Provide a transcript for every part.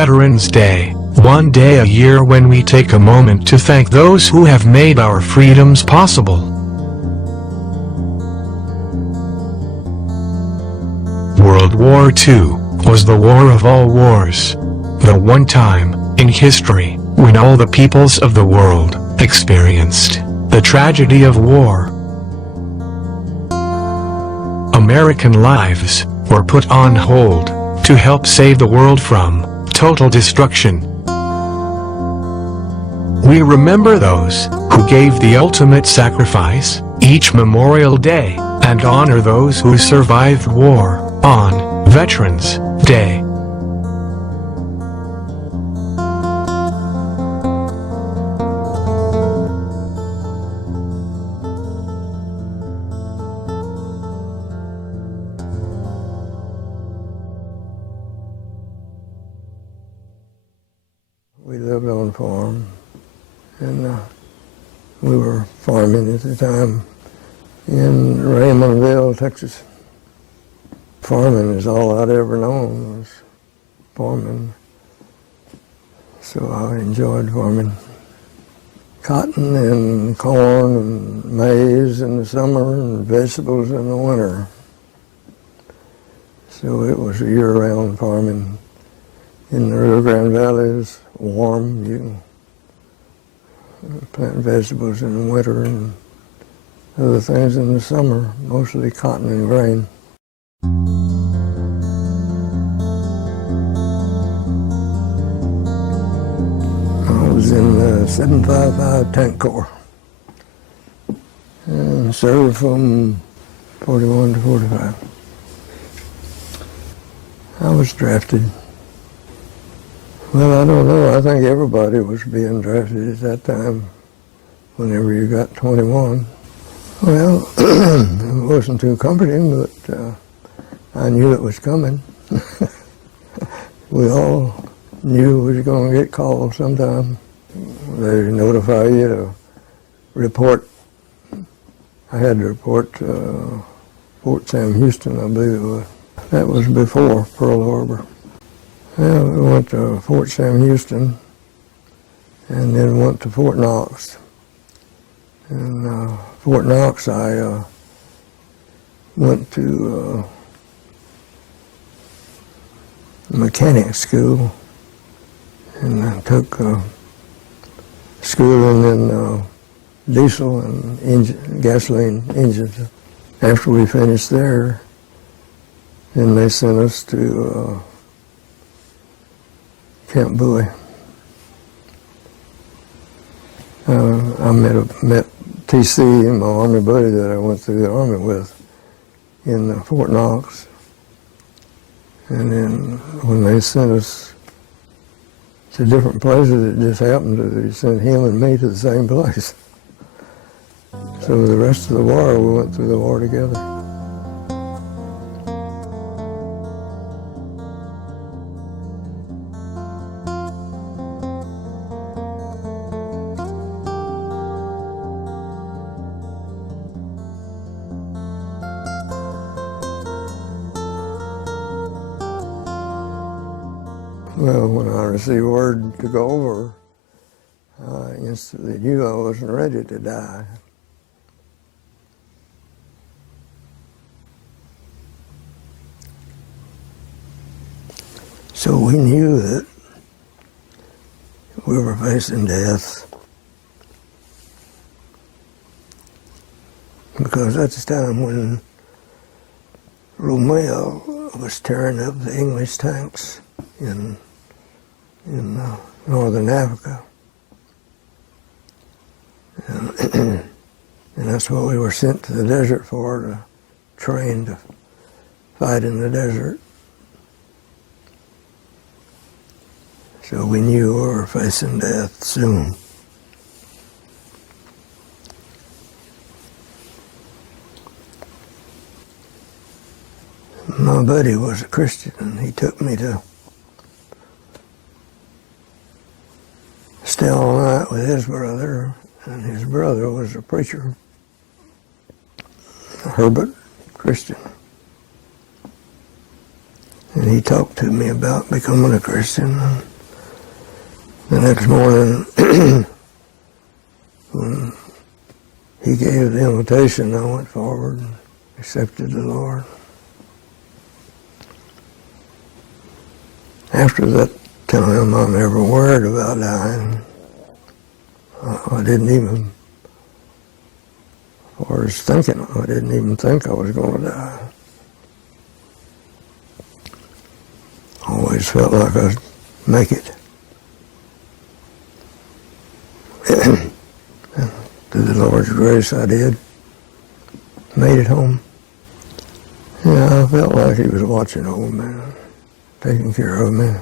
Veterans Day, one day a year when we take a moment to thank those who have made our freedoms possible. World War II was the war of all wars. The one time in history when all the peoples of the world experienced the tragedy of war. American lives were put on hold to help save the world from total destruction. We remember those who gave the ultimate sacrifice each Memorial Day and honor those who survived war on Veterans Day. We lived on a farm, and we were farming at the time in Raymondville, Texas. Farming is all I'd ever known, was farming. So I enjoyed farming. Cotton and corn and maize in the summer and vegetables in the winter. So it was year-round farming. In the Rio Grande Valley, it's warm. You plant vegetables in the winter and other things in the summer, mostly cotton and grain. I was in the 755 Tank Corp and served from 41 to 45. I was drafted. Well, I don't know. I think everybody was being drafted at that time, whenever you got 21. Well, it wasn't too comforting, but I knew it was coming. We all knew we were going to get called sometime. They notify you to report. I had to report to Fort Sam Houston, I believe it was. That was before Pearl Harbor. Well, we went to Fort Sam Houston and then went to Fort Knox. And Fort Knox, I went to mechanic school, and I took schooling in diesel and gasoline engines. After we finished there, then they sent us to Camp Bowie. I met TC, my Army buddy that I went through the Army with, in Fort Knox. And then when they sent us to different places, it just happened that they sent him and me to the same place. So the rest of the war, we went through the war together. Well, when I received word to go over, I instantly knew I wasn't ready to die. So we knew that we were facing death, because that's the time when Romeo was tearing up the English tanks in northern Africa. And that's what we were sent to the desert for, to train to fight in the desert. So we knew we were facing death soon. My buddy was a Christian, and he took me to stay all night with his brother, and his brother was a preacher, Herbert, Christian. And he talked to me about becoming a Christian. The next morning, when he gave the invitation, I went forward and accepted the Lord. After that time, I never worried about dying. I didn't even, as far as thinking, I didn't even think I was going to die. Always felt like I'd make it. Through the Lord's grace, I did. Made it home. Yeah, I felt like he was watching over me, taking care of me.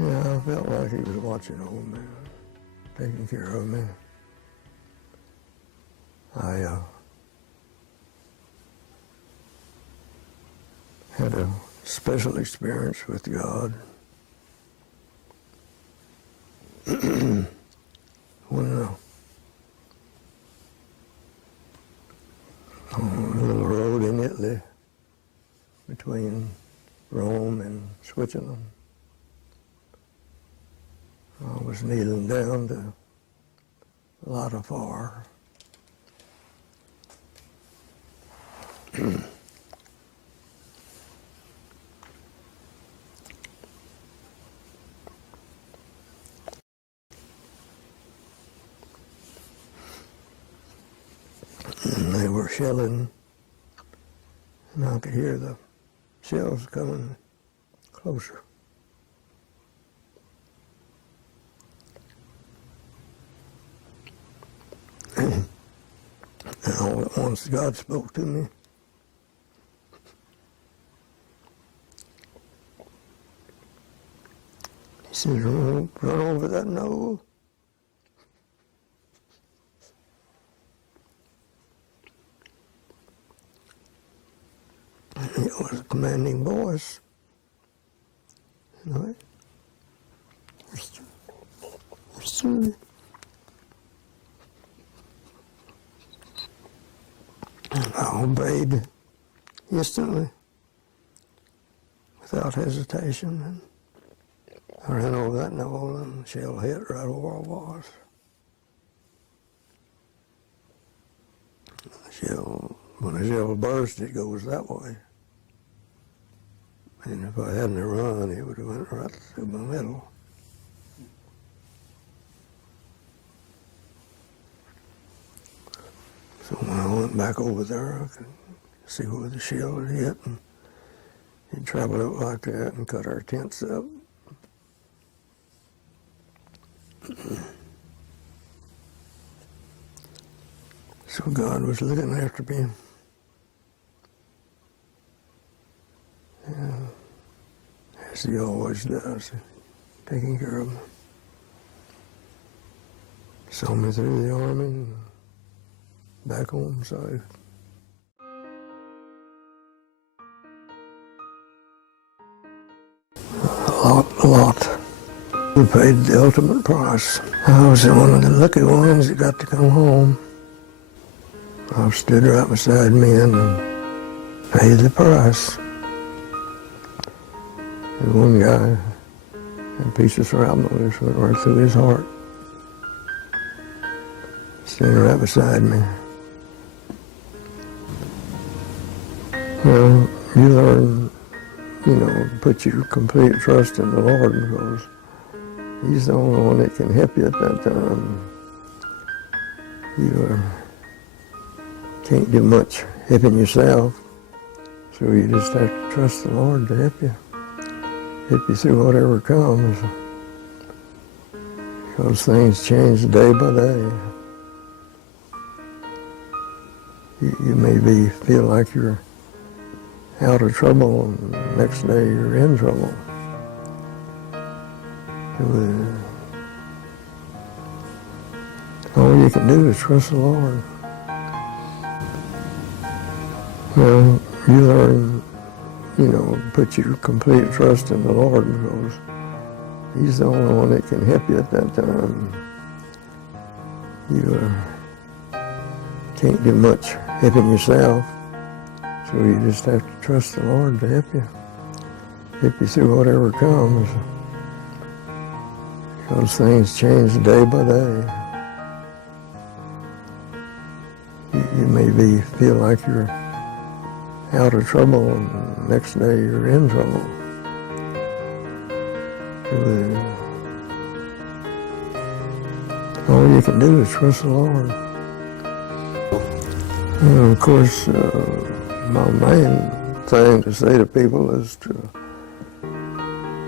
Yeah, I felt like he was watching over me, taking care of me. I had a special experience with God. When on a little road in Italy between Rome and Switzerland, I was kneeling down to light a fire. And they were shelling, and I could hear the shells coming closer. And all at once God spoke to me. He said, run over that knoll. And it was a commanding voice. Right? And I obeyed instantly, without hesitation, and I ran over that knoll and the shell hit right where I was. When the shell bursts, it goes that way. And if I hadn't run, it would have went right through my middle. So when I went back over there, I could see where the shell had hit, and it traveled up like that and cut our tents up. So God was looking after me. Yeah, as he always does, taking care of me. Saw me through the army and back home safe. A lot. We paid the ultimate price. I was one of the lucky ones that got to come home. I stood right beside men and paid the price. And one guy had a piece of shrapnel that went right through his heart. Standing right beside me. Well, you learn, put your complete trust in the Lord, because he's the only one that can help you at that time. You can't do much helping yourself, so you just have to trust the Lord to help you through whatever comes. because things change day by day. You may feel like you're out of trouble, and the next day you're in trouble. All you can do is trust the Lord. Well, you learn, put your complete trust in the Lord, because He's the only one that can help you at that time. You can't do much helping yourself, so you just have to trust the Lord to help you through whatever comes, because things change day by day. You may feel like you're out of trouble, and the next day you're in trouble. All you can do is trust the Lord. And of course, my main thing to say to people is to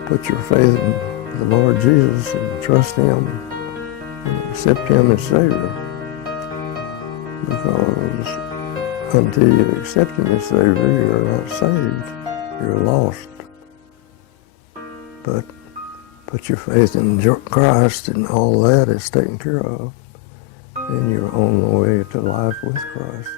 put your faith in the Lord Jesus and trust Him and accept Him as Savior. Because until you accept Him as Savior, you're not saved. You're lost. But put your faith in Christ, and all that is taken care of, and you're on the way to life with Christ.